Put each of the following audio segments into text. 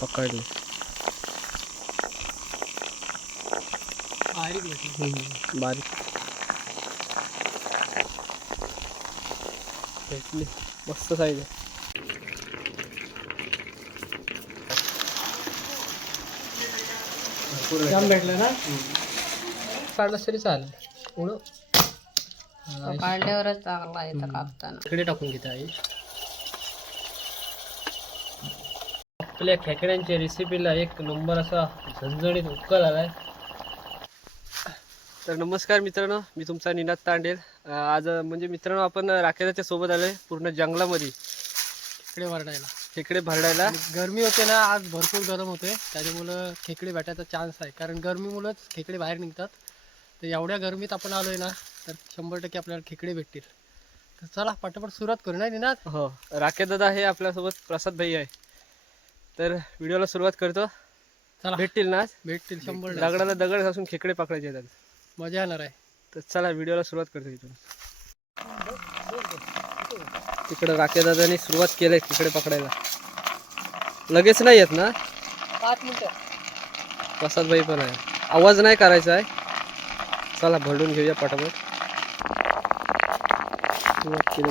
पकडली. बारीक भेटली हम्म, बारीक. भेटली मस्त साईज आहे. जाम भेटली. ना? काढलास तरी चालेल. तो काढल्यावरच चांगला येतं कापताना. इकडे टाकून घेते आई. आपल्या खेकड्यांच्या रेसिपीला एक नंबर असा झणझणीत उकल आलाय. तर नमस्कार मित्रांनो मी तुमचा निनाद तांडेल. आज म्हणजे मित्रांनो आपण राकेदाच्या सोबत आलोय पूर्ण जंगलामध्ये. खेकडे वरडायला खेकडे भरडायला. गरमी होते ना आज भरपूर गरम होते. त्याच्यामुळं खेकडे भेटायचा चान्स आहे. कारण गरमीमुळंच खेकडे बाहेर निघतात. तर एवढ्या गरमीत आपण आलोय ना तर शंभर टक्के आपल्याला खेकडे भेटतील. तर चला पटापट सुरुवात करू नाही निनाद? हो. राकेदादा हे आपल्यासोबत प्रसाद भाई आहे. तर व्हिडिओला सुरुवात करतो. चला. भेटतील ना आज? भेटतील शंभर. दगडाला दगड घासून खेकडे पकडायचे आहेत आज. मजा येणार आहे. तर चला व्हिडिओला सुरुवात करतो इथून. तिकडं राकेदादानी सुरुवात केली तिकडे पकडायला लगेच नाही येत ना? पाच मिनिटं. प्रसादभाई पण आहे. आवाज नाही करायचा आहे. चला भरडून घेऊया पटापट. सुरुवात केली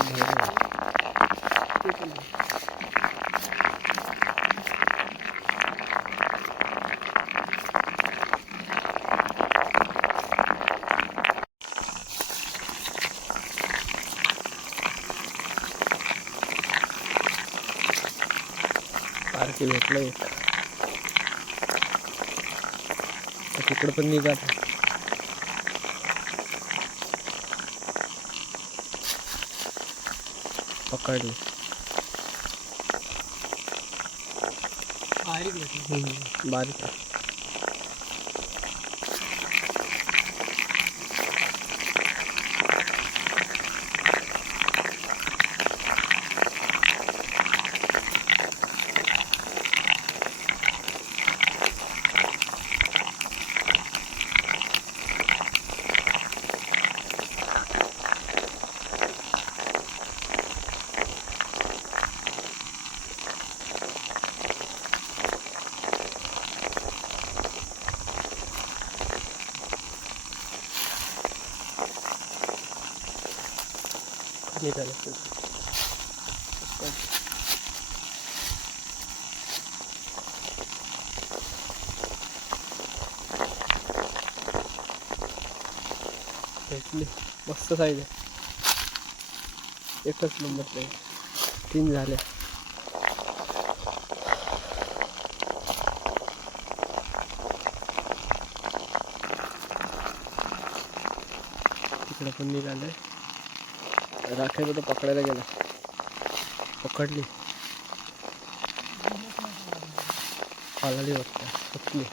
तर तिकडं पण निघात पकडली. बारीक बारीक निघालं भेटली मस्त साईज आहे. एकच नंबर साईज तीन झाल्या तिकडं पण निघालंय. राखेला तर पकडायला गेला. पकडली. आलाली वाटतं पकडली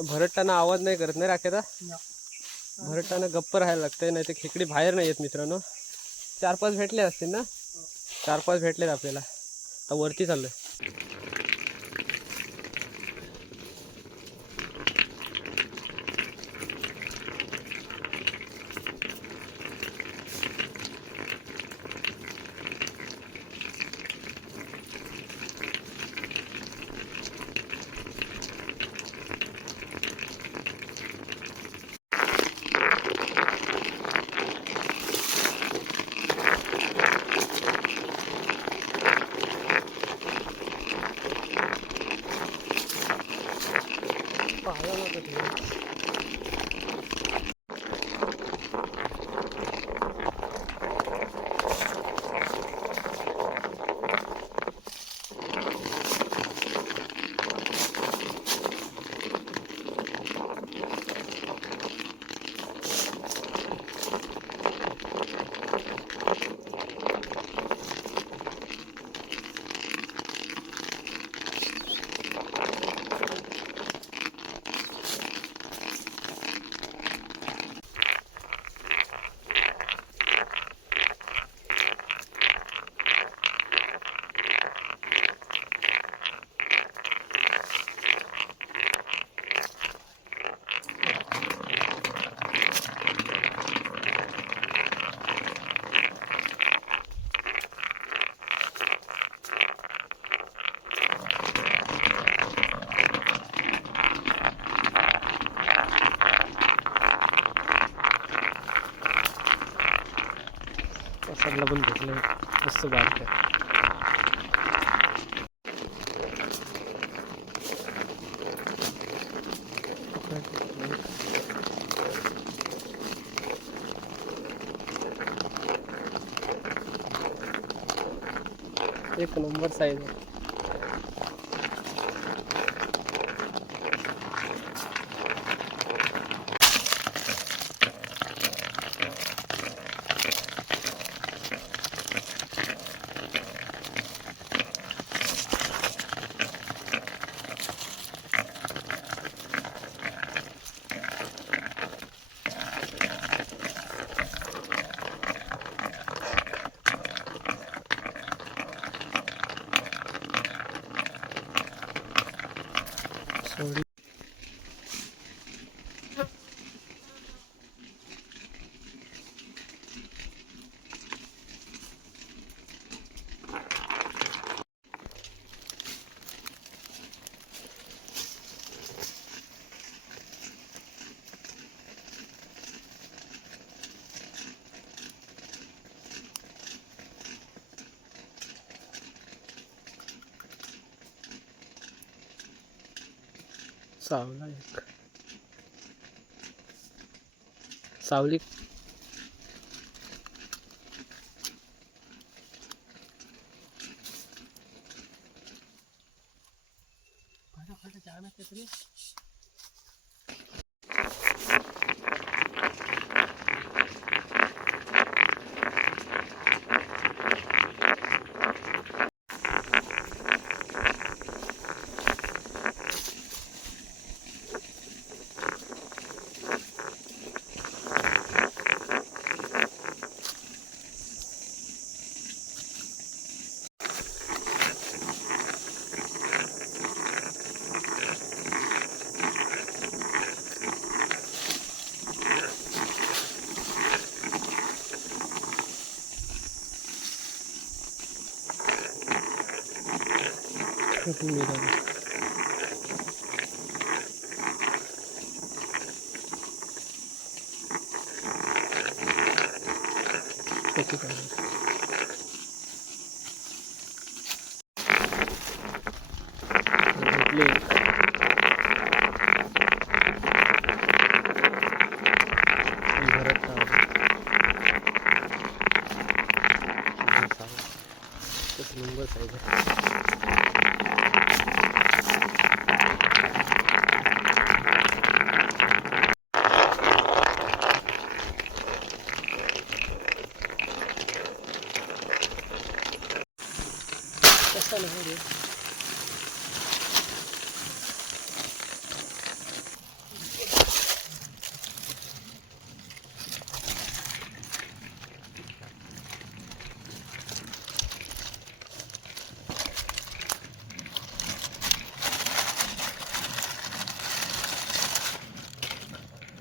भरटताना आवाज नाही करत नाही राखेदा भरटताना गप्प राहायला लागतंय नाही तर खेकडी बाहेर नाही येत मित्रांनो. चार पाच भेटले असतील ना? चार पाच भेटलेत आपल्याला. वरती चाललोय. मस्त बारीक आहे एक नंबर साईज आहे already. सावला. एक सावली. मिळाली त्याची काय भेटली भरत नंबर साईज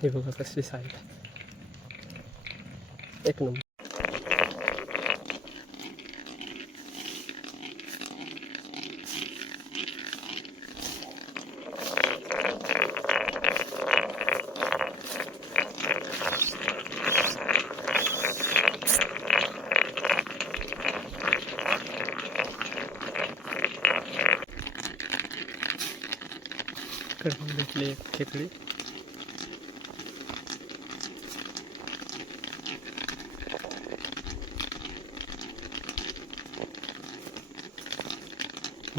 हे बघा कसली साईज एक नंबरकडून भेटली एक खेकडी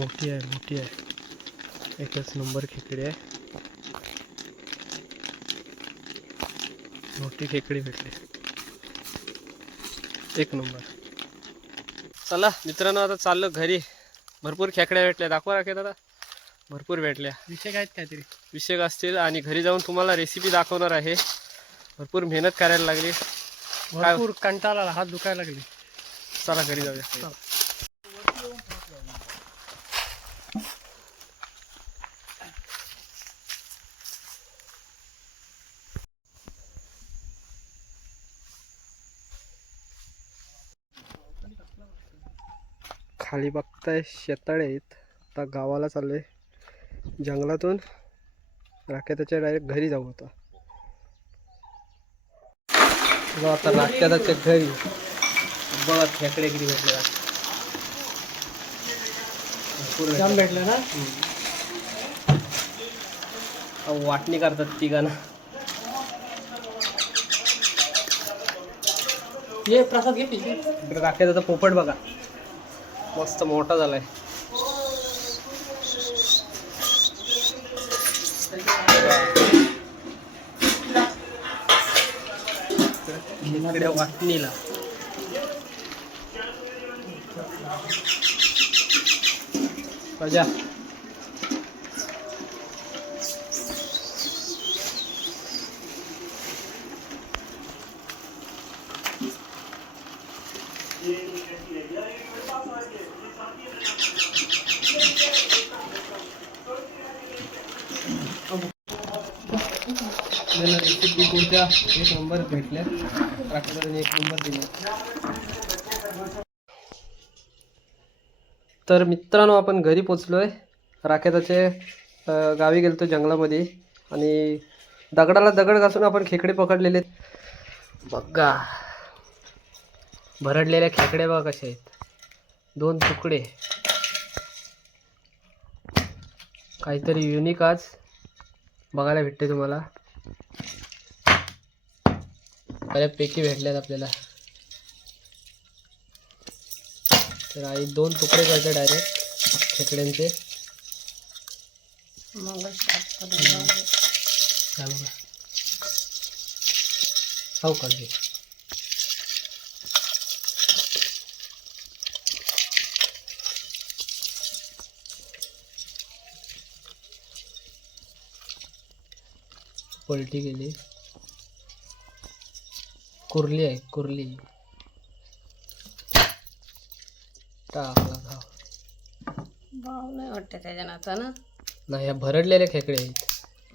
मोठी आहे मोठी आहे. एकच नंबर खेकडी आहे. मोठी खेकडी भेटली. एक नंबर. चला मित्रांनो आता चाललो घरी. भरपूर खेकड्या भेटल्या. दाखवा राखेल दादा भरपूर भेटल्या. विषय काय आहेत काहीतरी? विषय असतील आणि घरी जाऊन तुम्हाला रेसिपी दाखवणार आहे. भरपूर मेहनत करायला लागली. भरपूर कंटाळा हात दुखायला लागले. चला घरी जाऊया. खाली बघताय शेताळे आहेत. आता गावाला चाललोय. जंगलातून राखेताच्या डायरेक्ट घरी जाऊ आता. चला आता राखेताच्या घरी. बघा खेकडे किती भेटले जाम भेटले. ना? वाटणी करतात तिघांना. ये प्रसाद घे राखेचा पोपट बघा. मस्त मोठा झालाय. वाटणीला. मजा आपल्याला रेसिपी कोणत्या एक नंबर भेटल्या. राखेदाराने एक नंबर दिले तर मित्रांनो आपण घरी पोचलोय. राखेदाचे अं, गावी गेलतो जंगलामध्ये. आणि दगडाला दगड घासून आपण खेकडे पकडलेले. बघा. भरडलेल्या खेकड्या बघा कशा आहेत. दोन तुकडे. काहीतरी युनिक आज बघायला भेटते तुम्हाला. बऱ्यापैकी भेटल्यात आपल्याला. तर आई दोन तुकडे करते डायरेक्ट खेकड्यांचे. हो का? पलटी गेली. कुर्ली आहे कुर्ली. टाकला घाव भाव नाही वाटते त्याच्या नाचा ना? नाही ह्या भरडलेल्या खेकडे आहेत.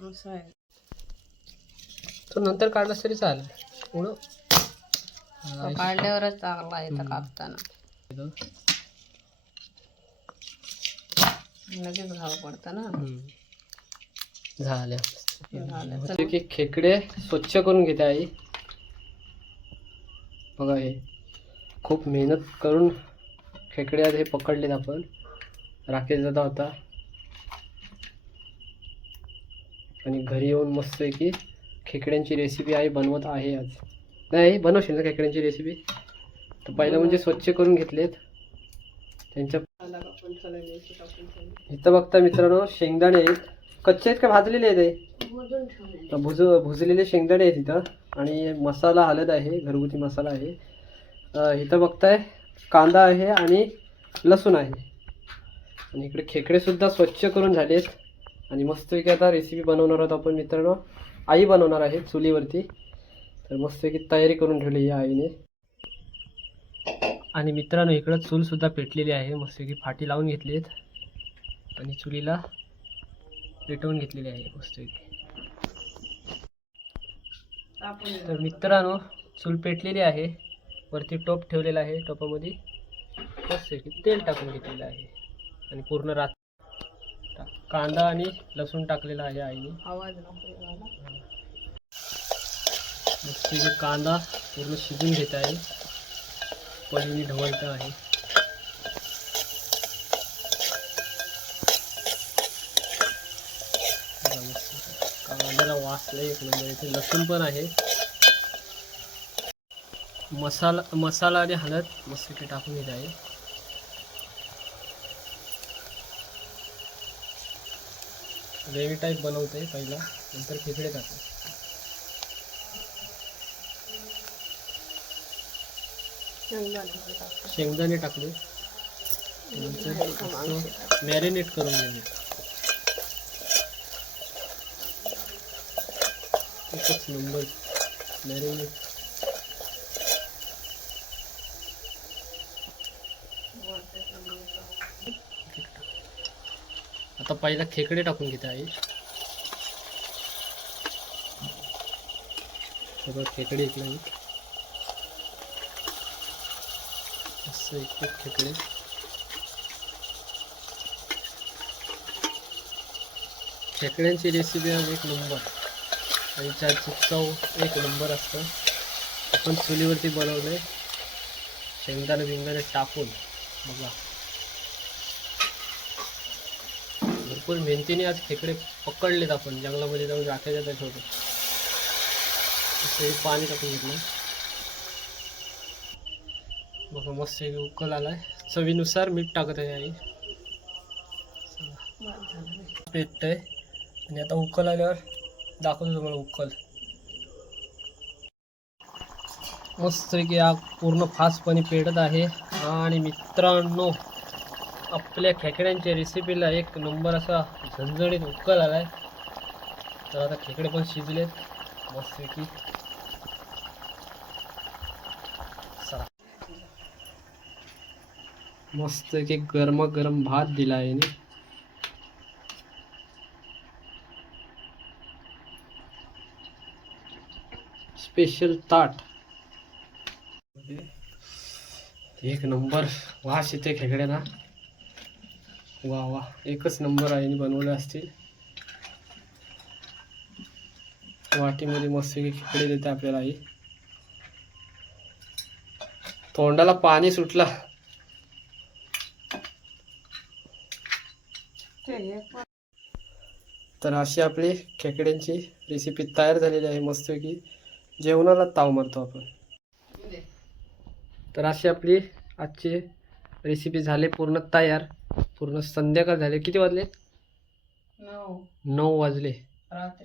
असं आहे. तो नंतर काढलास तरी चालेल. तो काढल्यावरच चांगला येतं कापताना. लगेच घाव पडतं ना? झाल्या. की खेकडे स्वच्छ करून घेते आई. बघा हे. खूप मेहनत करून खेकडे आज हे पकडलेत आपण. राकेश दादा होता. आणि घरी येऊन मस्त आहे की खेकड्यांची रेसिपी आई बनवत आहे आज. नाही बनवशील ना खेकड्यांची रेसिपी तर पहिलं म्हणजे स्वच्छ करून घेतलेत. त्यांच्या इथं बघता मित्रांनो शेंगदाणे आहेत. कच्चे आहेत का? भाजलेले आहेत तर भुज भुजलेले शेंगदाणे आहेत इथं. आणि मसाला हलद आहे घरगुती मसाला आहे. इथं बघताय कांदा आहे आणि लसूण आहे. आणि इकडे खेकडेसुद्धा स्वच्छ करून झालेत. आणि मस्तपैकी आता रेसिपी बनवणार आहोत आपण मित्रांनो. आई बनवणार आहे चुलीवरती. तर मस्तपैकी तयारी करून ठेवली या आईने. आणि मित्रांनो इकडं चूलसुद्धा पेटलेली आहे. मस्तपैकी फाटी लावून घेतली आहेत आणि चुलीला पेटवून घेतलेली आहे मस्तपैकी तर मित्रांनो चूल पेटलेली आहे. वरती टोप ठेवलेला आहे टोपामध्ये. मस्त की तेल टाकून घेतलेलं आहे. आणि पूर्ण रात कांदा आणि लसूण टाकलेला आहे आईने. आवाज कांदा पूर्ण शिजून घेत आहे. पळीने ढवळत आहे. कांद्याला वास नाही एक नंबर इथे लसूण पण आहे. मसाला मसाला आणि हळद मस्त टाकून घेत आहे. ग्रेव्ही टाईप बनवते पहिला नंतर खेकडे टाकते शेंगदाणे शेंगदाणे टाकले. नंतर मॅरिनेट करून घ्यावे एकच नंबर. मॅरिनेट आता पहिला खेकडे टाकून घेते आहे सगळं खेकडे इकडे असं एक एक खेकडे. खेकड्यांची रेसिपी आज एक नंबर. आणि त्याची चव एक नंबर असतं. आपण चुलीवरती बनवलंय. शेंगदाणे बिंगदाणे टाकून बघा. भरपूर मेहनतीने आज खेकडे पकडलेत आपण. जंगलामध्ये जाऊन राखायच्या त्या छोटे. हे पाणी टाकून घेतलं. बघा मस्त उकल आलाय. चवीनुसार मीठ टाकत आहे आई. पेटतंय. आणि आता उकल आल्यावर दाखवून तुम्हाला उकल. मस्त की आग पूर्ण फास्टपणे पेटत आहे. आणि मित्रांनो आपल्या खेकड्यांच्या रेसिपीला एक नंबर असा झणझणीत उकल आलाय. तर आता खेकडे पण शिजलेत. मस्तपैकी चला. मस्त की गरमागरम भात दिला आहे स्पेशल ताट. एक नंबर वास येते खेकड्याला वा वा एकच नंबर आईने बनवले असतील. वाटीमध्ये मस्त खेकडे देते आपल्याला आई. तोंडाला पाणी सुटला. तर अशी आपली खेकड्यांची रेसिपी तयार झालेली आहे मस्तपैकी जेवणाला ताव मारतो आपण. तर अशी आपली आजची रेसिपी झाली पूर्ण तयार. पूर्ण संध्याकाळ झाले. किती वाजले? नऊ. वाजले.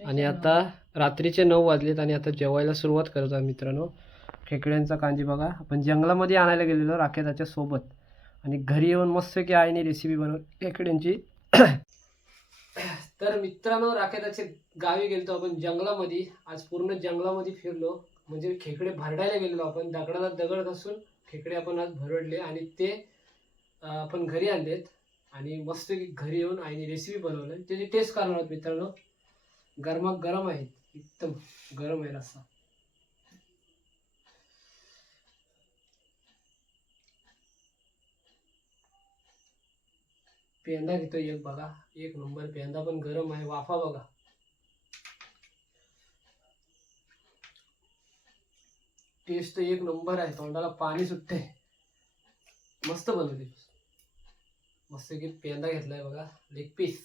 आणि आता रात्रीचे नऊ वाजलेत आणि आता जेवायला सुरुवात करतो मित्रांनो. खेकड्यांचा कांजी बघा. आपण जंगलामध्ये आणायला गेलेलो राखेदाच्या सोबत. आणि घरी येऊन मस्त की आईने रेसिपी बनवली खेकड्यांची तर मित्रांनो राखेदाचे गावी गेलतो आपण जंगलामध्ये. आज पूर्ण जंगलामध्ये फिरलो. म्हणजे खेकडे भरडायला गेलेलो आपण. दगडाला दगड घासून खेकडे आपण आज भरडले आणि ते आपण घरी आणलेत. आणि मस्त घरी येऊन आईने रेसिपी बनवलं. त्याची टेस्ट करणार आहोत मित्रांनो? गरमा गरम आहेत एकदम गरम आहे रस्सा. पेंदा घेतो एक बघा. एक नंबर पेंदा पण गरम आहे वाफा बघा. टेस्ट एक नंबर आहे तोंडाला पाणी सुटते मस्त बनवली. मस्त की पेंदा घेतलाय बघा लेग पीस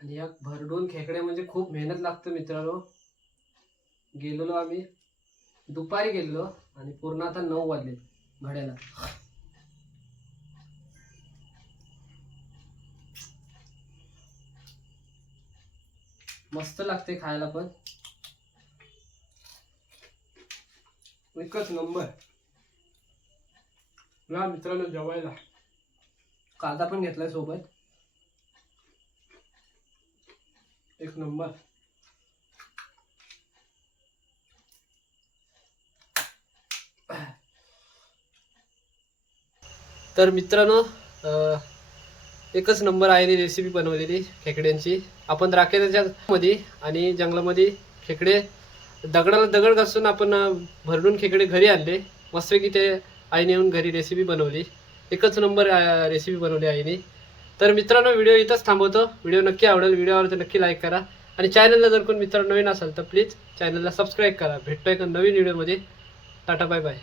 आणि या भरडून खेकडे म्हणजे खूप मेहनत लागतं मित्रांनो. गेलेलो आम्ही. दुपारी गेलेलो आणि पूर्ण आता नऊ वाजले. घड्याला. मस्त लागते खायला पण. एकच नंबर. ना मित्रांनो जेवायला. कांदा पण घेतलाय सोबत. एक नंबर. तर मित्रांनो एकच नंबर आहे रेसिपी बनवलेली खेकड्यांची. आपण राखेच्या मध्ये आणि जंगलामध्ये खेकडे दगडाला दगड घासून आपण भरडून खेकडे घरी आणले. मस्तपैकी ते आईने येऊन घरी रेसिपी बनवली. एकच नंबर रेसिपी बनवली आईने. तर मित्रांनो व्हिडिओ इथंच थांबवतो. व्हिडिओ नक्की आवडेल व्हिडिओ आवडतो नक्की लाईक करा. आणि चॅनलला जर कोण मित्र नवीन असेल तर प्लीज चॅनलला सबस्क्राईब करा. भेटतो का नवीन व्हिडिओमध्ये टाटा बाय बाय